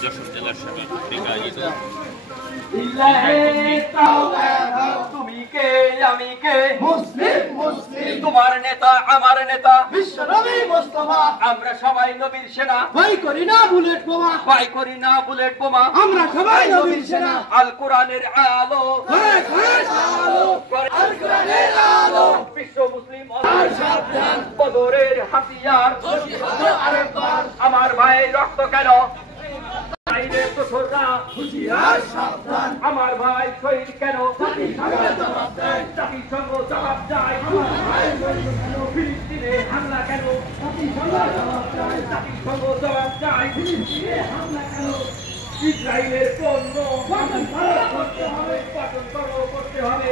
যশোর জেলার সাথে আয়োজিত তুমি কে আমি কে মুসলিম মুসলিম তোমার নেতা আমার নেতা বিশ্ব নবী মুস্তাফা আমরা সবাই নবীর সেনা ভয় করি না বুলেট বোমা ভয় করি না বুলেট বোমা আমরা সবাই নবীর সেনা আল কোরআনের আলো আলো আল কোরআনের আলো বিশ্ব মুসলিম সাবধান বদরের হাতিয়ার আরেকবার আমার ভাই রক্ত কেন আমার ভাই শহীদ কেন জাতিসংঘ জবাব চাই ফিলিস্তিনে হামলা কেন জাতিসংঘ জবাব চাই ফিলিস্তিনে হামলা কেন ইসরায়েলের পণ্য করতে হবে করতে হবে